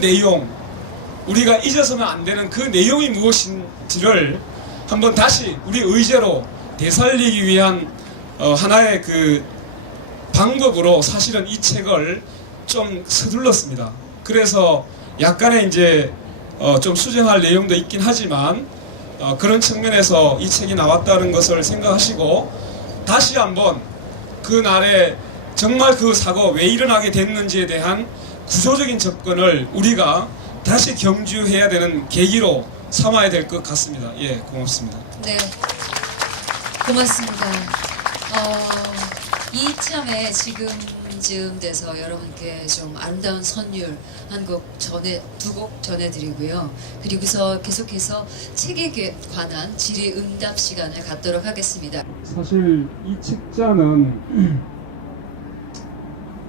내용, 우리가 잊어서는 안 되는 그 내용이 무엇인지를 한번 다시 우리 의제로 되살리기 위한 하나의 그 방법으로 사실은 이 책을 좀 서둘렀습니다. 그래서 약간의 이제 좀 수정할 내용도 있긴 하지만 그런 측면에서 이 책이 나왔다는 것을 생각하시고 다시 한번 그날에 정말 그 사고 왜 일어나게 됐는지에 대한 구조적인 접근을 우리가 다시 경주해야 되는 계기로 삼아야 될 것 같습니다. 예, 고맙습니다. 네, 고맙습니다. 이참에 지금쯤 돼서 여러분께 좀 아름다운 선율 한 곡 두 곡 전해드리고요. 그리고서 계속해서 책에 관한 질의응답 시간을 갖도록 하겠습니다. 사실 이 책자는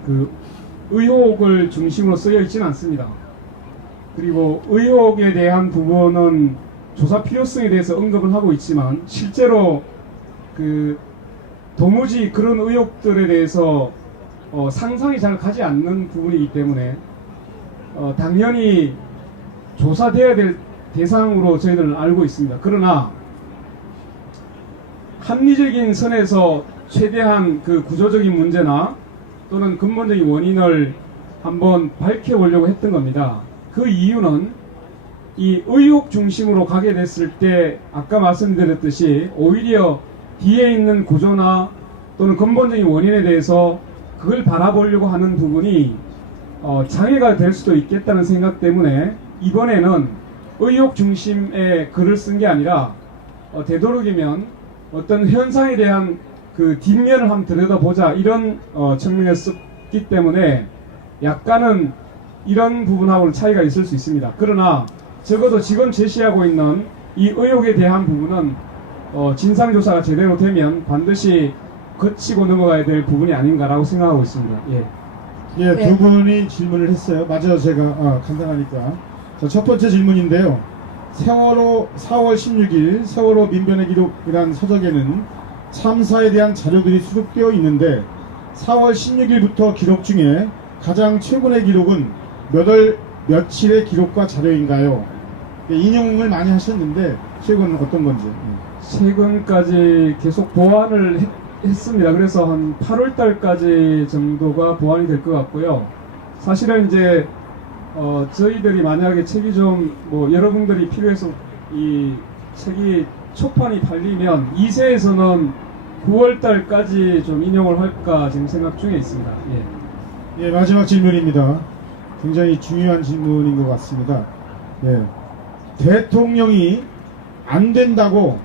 그 의혹을 중심으로 쓰여 있지는 않습니다. 그리고 의혹에 대한 부분은 조사 필요성에 대해서 언급을 하고 있지만 실제로 그 도무지 그런 의혹들에 대해서 상상이 잘 가지 않는 부분이기 때문에 당연히 조사돼야 될 대상으로 저희들은 알고 있습니다. 그러나 합리적인 선에서 최대한 그 구조적인 문제나 또는 근본적인 원인을 한번 밝혀보려고 했던 겁니다. 그 이유는 이 의혹 중심으로 가게 됐을 때 아까 말씀드렸듯이 오히려 뒤에 있는 구조나 또는 근본적인 원인에 대해서 그걸 바라보려고 하는 부분이 장애가 될 수도 있겠다는 생각 때문에 이번에는 의혹 중심의 글을 쓴 게 아니라 되도록이면 어떤 현상에 대한 그 뒷면을 한번 들여다보자 이런 측면에서 썼기 때문에 약간은 이런 부분하고는 차이가 있을 수 있습니다. 그러나 적어도 지금 제시하고 있는 이 의혹에 대한 부분은 진상조사가 제대로 되면 반드시 거치고 넘어가야 될 부분이 아닌가라고 생각하고 있습니다. 예. 예, 네. 두 분이 질문을 했어요. 맞아요, 제가 간단하니까. 자, 첫 번째 질문인데요. 세월호 4월 16일 세월호 민변의 기록이란 서적에는 참사에 대한 자료들이 수록되어 있는데 4월 16일부터 기록 중에 가장 최근의 기록은 몇 월 며칠의 기록과 자료인가요? 예, 인용을 많이 하셨는데 최근은 어떤 건지. 최근까지 계속 보완을 했습니다. 그래서 한 8월 달까지 정도가 보완이 될 것 같고요. 사실은 이제 저희들이 만약에 책이 좀 여러분들이 필요해서 이 책이 초판이 팔리면 2세에서는 9월 달까지 좀 인용을 할까 지금 생각 중에 있습니다. 예. 예, 마지막 질문입니다. 굉장히 중요한 질문인 것 같습니다. 예. 대통령이 안 된다고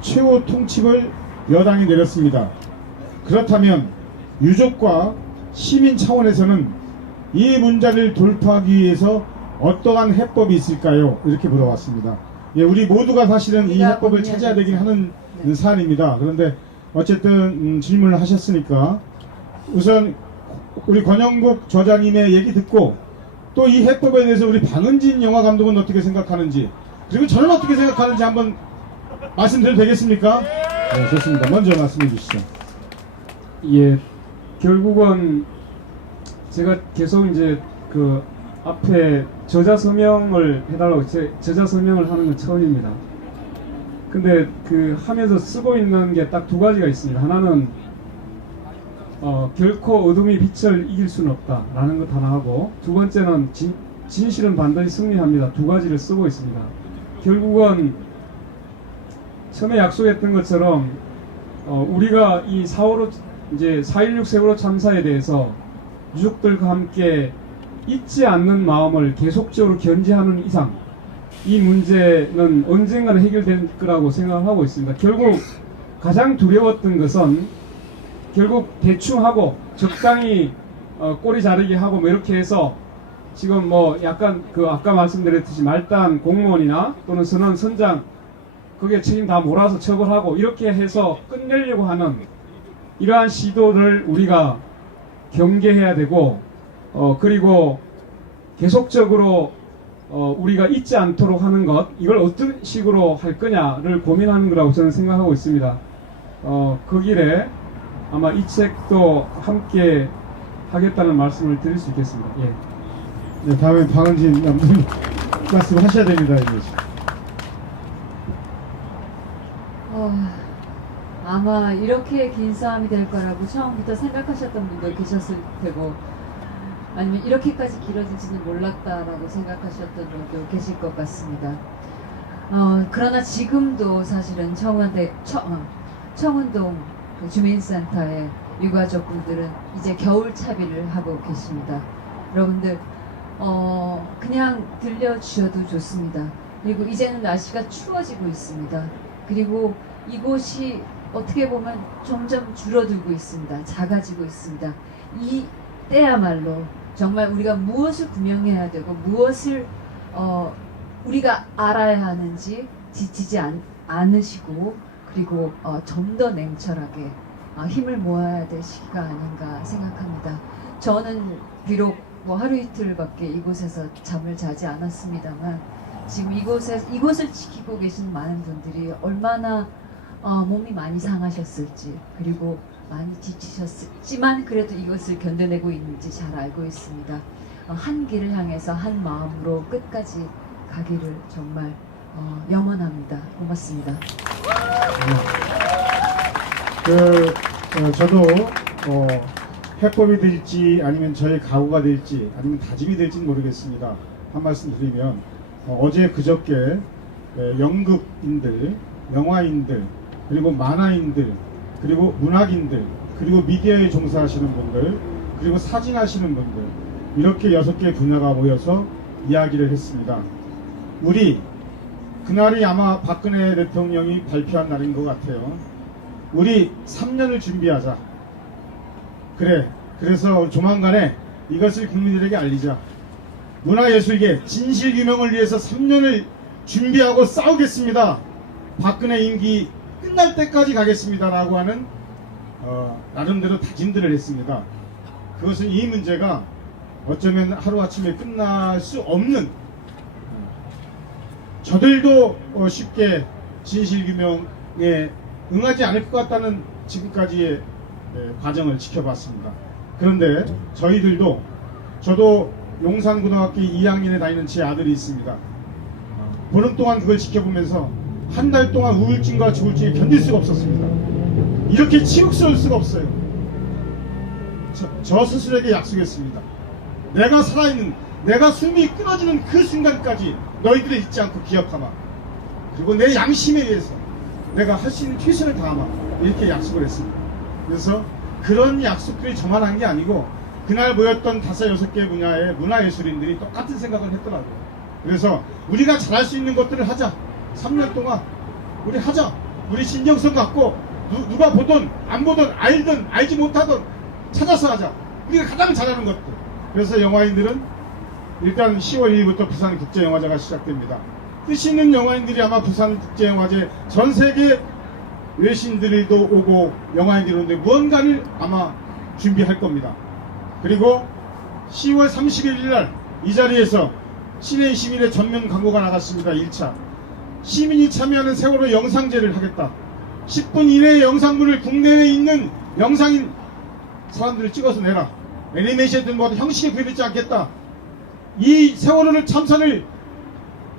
최후 통칙을 여당이 내렸습니다. 그렇다면 유족과 시민 차원에서는 이 문제를 돌파하기 위해서 어떠한 해법이 있을까요? 이렇게 물어봤습니다. 예, 우리 모두가 사실은 이 해법을 찾아야 되긴 하는 사안입니다. 그런데 어쨌든 질문을 하셨으니까 우선 우리 권영국 저자님의 얘기 듣고 또 이 해법에 대해서 우리 방은진 영화 감독은 어떻게 생각하는지 그리고 저는 어떻게 생각하는지 한번 말씀드려도 되겠습니까? 네, 좋습니다. 먼저 말씀해 주시죠. 예, 결국은 제가 계속 이제 그 앞에 저자 서명을 해달라고 저자 서명을 하는 건 처음입니다. 근데 그 하면서 쓰고 있는 게 딱 두 가지가 있습니다. 하나는 결코 어둠이 빛을 이길 수는 없다라는 것 하나 하고 두 번째는 진실은 반드시 승리합니다. 두 가지를 쓰고 있습니다. 결국은 처음에 약속했던 것처럼 우리가 이 4.16 세월호 참사에 대해서 유족들과 함께 잊지 않는 마음을 계속적으로 견지하는 이상 이 문제는 언젠가는 해결될 거라고 생각하고 있습니다. 결국 가장 두려웠던 것은 결국 대충 하고 적당히 꼬리 자르기 하고 뭐 이렇게 해서 지금 약간 그 아까 말씀드렸듯이 말단 공무원이나 또는 선원 선장 그게 책임 다 몰아서 처벌하고 이렇게 해서 끝내려고 하는 이러한 시도를 우리가 경계해야 되고 그리고 계속적으로 우리가 잊지 않도록 하는 것, 이걸 어떤 식으로 할 거냐를 고민하는 거라고 저는 생각하고 있습니다. 그 길에 아마 이 책도 함께 하겠다는 말씀을 드릴 수 있겠습니다. 예. 네, 다음에 박은진 남님 말씀하셔야 됩니다. 이제. 아마 이렇게 긴 싸움이 될 거라고 처음부터 생각하셨던 분도 계셨을 테고, 아니면 이렇게까지 길어질지는 몰랐다라고 생각하셨던 분도 계실 것 같습니다. 그러나 지금도 사실은 청운동 그 주민센터의 유가족분들은 이제 겨울차비를 하고 계십니다. 여러분들 그냥 들려주셔도 좋습니다. 그리고 이제는 날씨가 추워지고 있습니다. 그리고 이곳이 어떻게 보면 점점 줄어들고 있습니다. 작아지고 있습니다. 이 때야말로 정말 우리가 무엇을 구명해야 되고 무엇을 우리가 알아야 하는지 지치지 않으시고, 그리고 좀 더 냉철하게 힘을 모아야 될 시기가 아닌가 생각합니다. 저는 비록 뭐 하루 이틀밖에 이곳에서 잠을 자지 않았습니다만, 지금 이곳을 지키고 계신 많은 분들이 얼마나 몸이 많이 상하셨을지, 그리고 많이 지치셨지만 그래도 이것을 견뎌내고 있는지 잘 알고 있습니다. 한 길을 향해서 한 마음으로 끝까지 가기를 정말 염원합니다. 고맙습니다. 저도 해법이 될지 아니면 저의 각오가 될지 아니면 다짐이 될지는 모르겠습니다. 한 말씀 드리면 어제 그저께 연극인들, 영화인들, 그리고 만화인들, 그리고 문학인들, 그리고 미디어에 종사하시는 분들, 그리고 사진하시는 분들, 이렇게 6개 분야가 모여서 이야기를 했습니다. 우리 그날이 아마 박근혜 대통령이 발표한 날인 것 같아요. 우리 3년을 준비하자. 그래서 조만간에 이것을 국민들에게 알리자. 문화예술계 진실규명을 위해서 3년을 준비하고 싸우겠습니다. 박근혜 임기 끝날 때까지 가겠습니다 라고 하는 나름대로 다짐들을 했습니다. 그것은 이 문제가 어쩌면 하루아침에 끝날 수 없는, 저들도 쉽게 진실규명에 응하지 않을 것 같다는 지금까지의 과정을 지켜봤습니다. 그런데 저도 용산고등학교 2학년에 다니는 제 아들이 있습니다. 보름 동안 그걸 지켜보면서 한 달 동안 우울증과 조울증이 견딜 수가 없었습니다. 이렇게 치욕스러울 수가 없어요. 저 스스로에게 약속했습니다. 내가 살아있는, 내가 숨이 끊어지는 그 순간까지 너희들을 잊지 않고 기억하마. 그리고 내 양심에 의해서 내가 할 수 있는 최선을 다하마. 이렇게 약속을 했습니다. 그래서 그런 약속들이 저만 한 게 아니고 그날 모였던 5, 6개 분야의 문화예술인들이 똑같은 생각을 했더라고요. 그래서 우리가 잘할 수 있는 것들을 하자. 3년 동안 우리 하자. 우리 신경성 갖고 누가 보든 안 보든 알든 알지 못하든 찾아서 하자. 우리가 가장 잘하는 것들. 그래서 영화인들은 일단 10월 1일부터 부산국제영화제가 시작됩니다. 뜻 있는 영화인들이 아마 부산국제영화제 전 세계 외신들도 오고 영화인들이 오는데 무언가를 아마 준비할 겁니다. 그리고 10월 31일 날 이 자리에서 신의 시민의 전면 광고가 나갔습니다. 1차. 시민이 참여하는 세월호 영상제를 하겠다. 10분 이내의 영상물을 국내에 있는 영상인 사람들을 찍어서 내라. 애니메이션든 뭐 형식에 구애받지 않겠다. 이 세월호를 참선을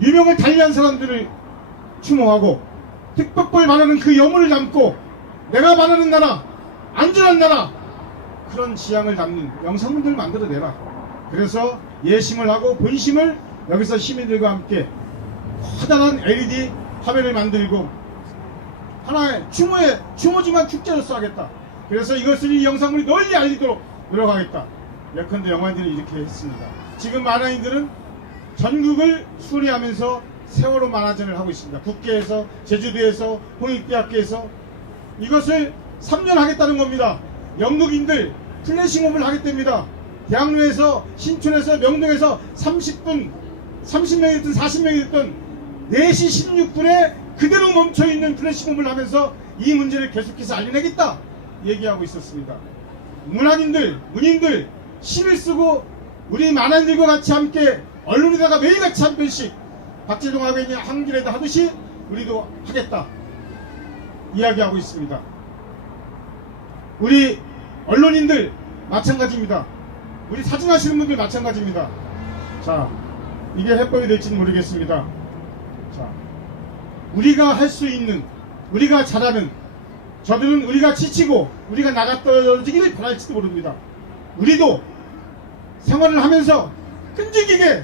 유명을 달리한 사람들을 추모하고 특별벌 말하는 그 여물을 담고 내가 말하는 나라, 안전한 나라, 그런 지향을 담는 영상물들을 만들어내라. 그래서 예심을 하고 본심을 여기서 시민들과 함께 커다란 LED 화면을 만들고 하나의 추모지만 축제로서 하겠다. 그래서 이것을 이 영상물이 널리 알리도록 노력하겠다. 예컨대 영화인들은 이렇게 했습니다. 지금 만화인들은 전국을 수리하면서 세월호 만화전을 하고 있습니다. 국계에서, 제주도에서, 홍익대학교에서 이것을 3년 하겠다는 겁니다. 연극인들 플래시몹을 하겠답니다. 대학로에서, 신촌에서, 명동에서 30분, 30명이든 40명이든 4시 16분에 그대로 멈춰있는 플래시몹을 하면서 이 문제를 계속해서 알려내겠다. 얘기하고 있었습니다. 문화인들, 문인들 시를 쓰고 우리 만화인들과 같이 함께 언론에다가 매일같이 한 편씩 박재동하고 있는 한길에도 하듯이 우리도 하겠다 이야기하고 있습니다. 우리 언론인들 마찬가지입니다. 우리 사진하시는 분들 마찬가지입니다. 자, 이게 해법이 될지는 모르겠습니다. 자, 우리가 할 수 있는, 우리가 잘하는, 저들은 우리가 지치고 우리가 나가떨어지기를 바랄지도 모릅니다. 우리도 생활을 하면서 끈질기게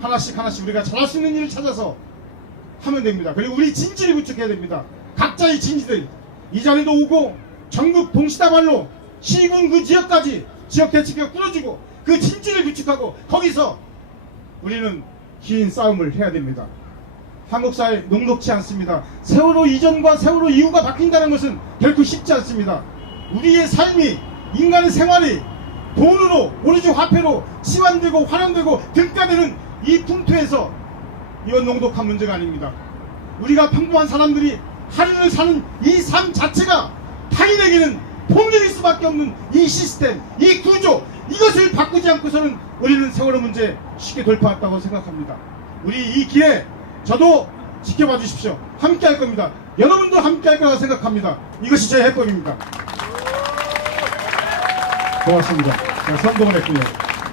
하나씩 우리가 잘할 수 있는 일을 찾아서 하면 됩니다. 그리고 우리 진지를 구축해야 됩니다. 각자의 진지들 이 자리도 오고 전국 동시다발로 시군 그 지역까지 지역 대책가 꾸려지고 그 진지를 구축하고 거기서 우리는 긴 싸움을 해야 됩니다. 한국 사회 녹록지 않습니다. 세월호 이전과 세월호 이후가 바뀐다는 것은 결코 쉽지 않습니다. 우리의 삶이, 인간의 생활이 돈으로, 오로지 화폐로 치환되고 환원되고 등가되는 이 풍토에서 이건 녹록한 문제가 아닙니다. 우리가 평범한 사람들이 하루를 사는 이 삶 자체가 타인에게는 폭력일 수밖에 없는 이 시스템, 이 구조, 이것을 바꾸지 않고서는 우리는 세월호 문제 쉽게 돌파했다고 생각합니다. 우리 이 길에 저도 지켜봐 주십시오. 함께 할 겁니다. 여러분도 함께 할 거라고 생각합니다. 이것이 제 해법입니다. 고맙습니다. 자, 성공을 했군요.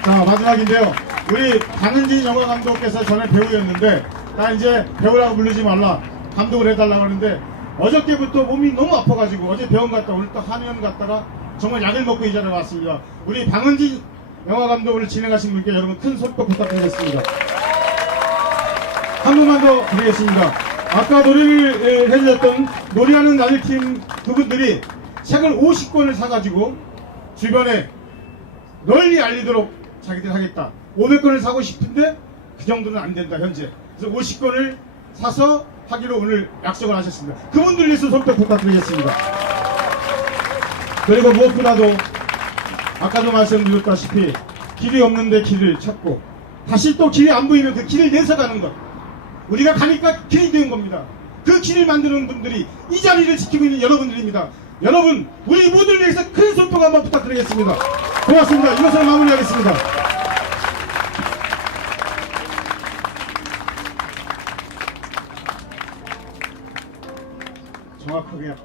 자, 마지막인데요. 우리 강은진 영화 감독께서 전에 배우였는데 나 이제 배우라고 부르지 말라, 감독을 해달라고 하는데 어저께부터 몸이 너무 아파가지고 어제 병원 갔다 오늘 또 한의원 갔다가 정말 약을 먹고 이 자리에 왔습니다. 우리 강은진 영화 감독을 진행하신 분께 여러분 큰 손뼉 부탁드리겠습니다. 한 분만 더 드리겠습니다. 아까 노래를 해주셨던 노래하는 나들팀 그분들이 책을 50권을 사가지고 주변에 널리 알리도록 자기들 하겠다. 500권을 사고 싶은데 그 정도는 안 된다 현재. 그래서 50권을 사서 하기로 오늘 약속을 하셨습니다. 그분들 위해서 손뼉 부탁드리겠습니다. 그리고 무엇보다도 아까도 말씀드렸다시피 길이 없는데 길을 찾고 다시 또 길이 안 보이면 그 길을 내서 가는 것, 우리가 가니까 길이 되는 겁니다. 그 길을 만드는 분들이 이 자리를 지키고 있는 여러분들입니다. 여러분, 우리 모두를 위해서 큰 손뼉 한번 부탁드리겠습니다. 고맙습니다. 이것으로 마무리하겠습니다. 정확하게